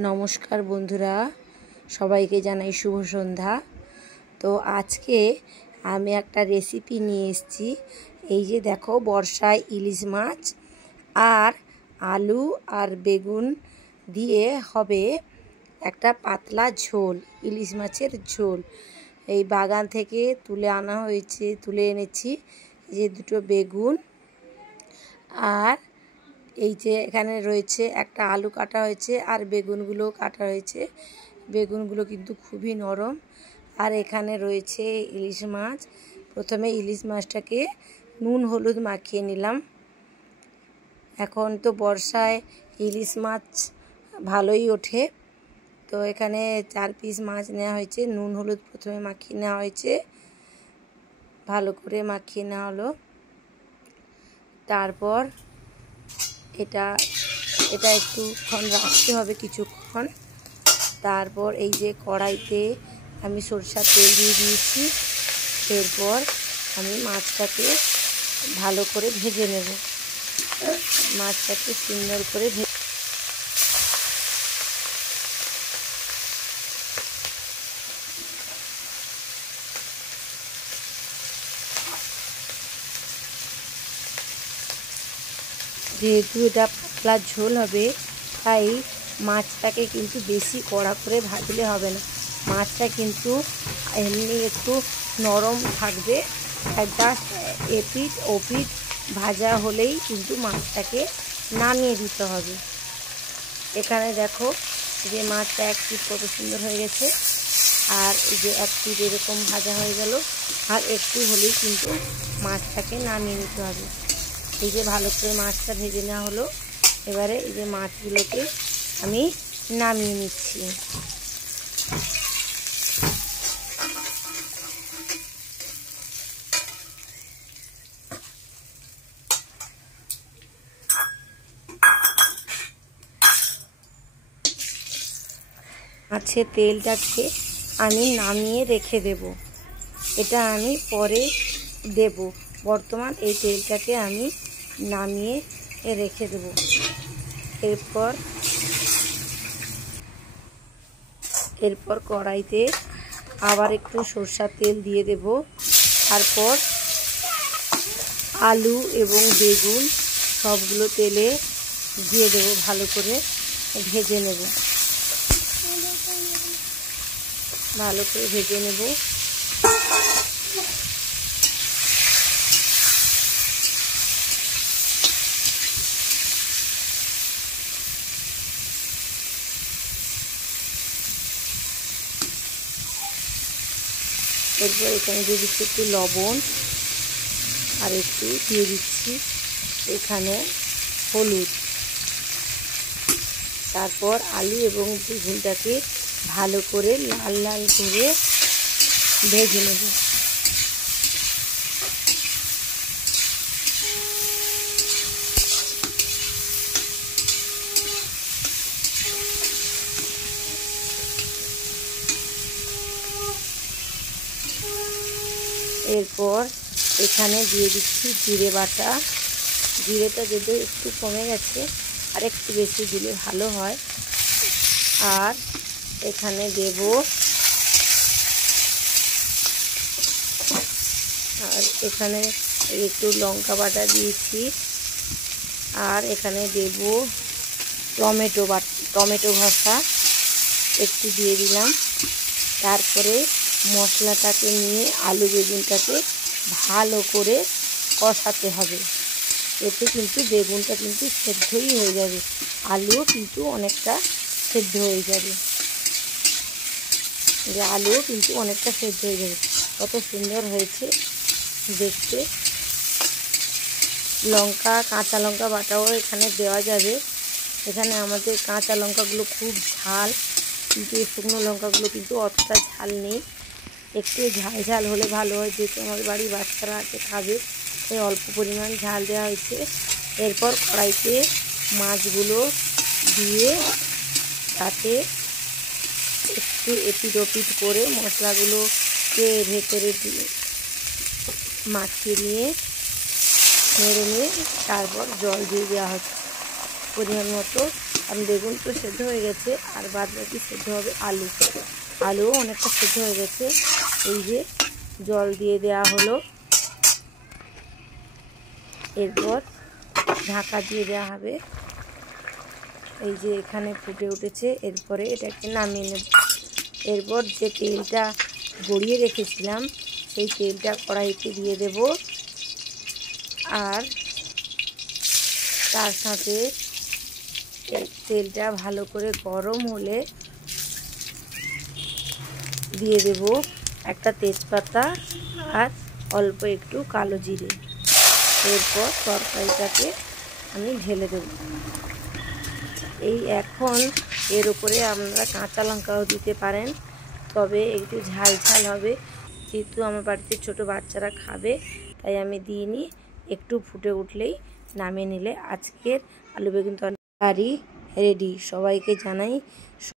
নমস্কার বন্ধুরা, সবাইকে জানাই শুভ সন্ধ্যা। তো আজকে আমি একটা রেসিপি নিয়ে এসেছি। এই যে দেখো, বর্ষায় ইলিশ মাছ আর আলু আর বেগুন দিয়ে হবে একটা পাতলা ঝোল, ইলিশ মাছের ঝোল। এই বাগান থেকে তুলে এনেছি যে দুটো বেগুন, আর এই যে এখানে রয়েছে একটা আলু কাটা হয়েছে আর বেগুনগুলো কাটা হয়েছে। বেগুনগুলো কিন্তু খুবই নরম। আর এখানে রয়েছে ইলিশ মাছ। প্রথমে ইলিশ মাছটাকে নুন হলুদ মাখিয়ে নিলাম। এখন তো বর্ষায় ইলিশ মাছ ভালোই ওঠে, তো এখানে 4 পিস মাছ নেওয়া হয়েছে। নুন হলুদ প্রথমে মাখিয়ে নেওয়া হয়েছে, ভালো করে মাখিয়ে নেওয়া হলো। তারপর এটা একটুক্ষণ রাখতে হবে, কিছুক্ষণ। তারপর এই যে কড়াইতে আমি সরষের তেল দিয়ে দিয়েছি। এরপর আমি মাছটাকে ভালো করে ভেজে নেব। মাছটাকে সুন্দর করে যেহেতু এটা পাতলা ঝোল হবে, তাই মাছটাকে কিন্তু বেশি কড়া করে ভাজলে হবে না। মাছটা কিন্তু এমনি একটু নরম থাকবে, জাস্ট এপিঠ ওপিঠ ভাজা হলেই কিন্তু মাছটাকে নামিয়ে দিতে হবে। এখানে দেখো যে মাছটা এক পিঠ কত সুন্দর হয়ে গেছে, আর এই যে এক পিঠ এরকম ভাজা হয়ে গেল। আর একটু হলেই কিন্তু মাছটাকে নামিয়ে নিতে হবে। এই যে ভালো করে মাছটা ভেজে নেওয়া হলো। এবারে এই যে মাছগুলোকে আমি নামিয়ে নিচ্ছি। মাছের তেলটাকে আমি নামিয়ে রেখে দেব, এটা আমি পরে দেব। বর্তমান এই তেলটাকে আমি নামিয়ে রেখে দেব। এরপর কড়াইতে আবার একটু সরষের তেল দিয়ে দেব। তারপর আলু এবং বেগুন সবগুলো তেলে দিয়ে দেব, ভালো করে ভেজে নেব। ভালো করে ভেজে নেব। এরপর এখানে দিয়ে দিচ্ছি একটু লবণ, আর একটু দিয়ে দিচ্ছি এখানে হলুদ। তারপর আলু এবং বেগুনটাকে ভালো করে লাল লাল করে ভেজে নেব। এরপর এখানে দিয়ে দিচ্ছি জিরে বাটা। জিরেটা যদি একটু কমে গেছে, আর একটু বেশি দিলে ভালো হয়। আর এখানে দেব একটু লঙ্কা বাটা দিয়েছি। আর এখানে দেব টমেটো ভাজা একটু দিয়ে দিলাম। তারপরে মশলাটাকে নিয়ে আলু বেগুনটাকে ভালো করে কষাতে হবে। এতে কিন্তু বেগুনটা কিন্তু সেদ্ধই হয়ে যাবে, আলুও কিন্তু অনেকটা সেদ্ধ হয়ে যাবে। আলুও কিন্তু অনেকটা সেদ্ধ হয়ে যাবে। কত সুন্দর হয়েছে দেখতে। কাঁচা লঙ্কা বাটাও এখানে দেওয়া যাবে। এখানে আমাদের কাঁচা লঙ্কাগুলো খুব ঝাল, কিন্তু এই শুকনো লঙ্কাগুলো কিন্তু অতটা ঝাল নেই। একটু ঝাল হলে ভালো হয়, যেহেতু আমাদের বাড়ির বাচ্চারা আছে খাবে, তাই অল্প পরিমাণ ঝাল দেওয়া হয়েছে। এরপর কড়াইতে মাছগুলো দিয়ে তাতে একটু এপিট ওপিট করে মশলাগুলোকে ভেতরে মাখিয়ে নিয়ে নেড়ে নিয়ে তারপর জল দিয়ে দেওয়া হচ্ছে পরিমাণ মতো। কারণ বেগুন তো সেদ্ধ হয়ে গেছে, আর বাদ বাকি সেদ্ধ হবে আলু। আলুও অনেকটা সেদ্ধ হয়ে গেছে। এই যে জল দিয়ে দেওয়া হলো, এরপর ঢাকা দিয়ে দেওয়া হবে। এই যে এখানে ফুটে উঠেছে, এরপরে এটাকে নামিয়ে নেব। এরপর যে তেলটা গড়িয়ে রেখেছিলাম সেই তেলটা কড়াইতে দিয়ে দেব, আর তার সাথে তেলটা ভালো করে গরম হলে দিয়ে দেব একটা তেজপাতা আর অল্প একটু কালো জিরে। এরপর তরকারিটাকে আমি ঢেলে দেব। এই এখন এর উপরে আপনারা কাঁচা লঙ্কাও দিতে পারেন, তবে একটু ঝাল ঝাল হবে। যেহেতু আমার বাড়িতে ছোটো বাচ্চারা খাবে তাই আমি দিইনি। একটু ফুটে উঠলেই নামিয়ে নিলে আজকের আলু বেগুন তরকারি রেডি। সবাইকে জানাই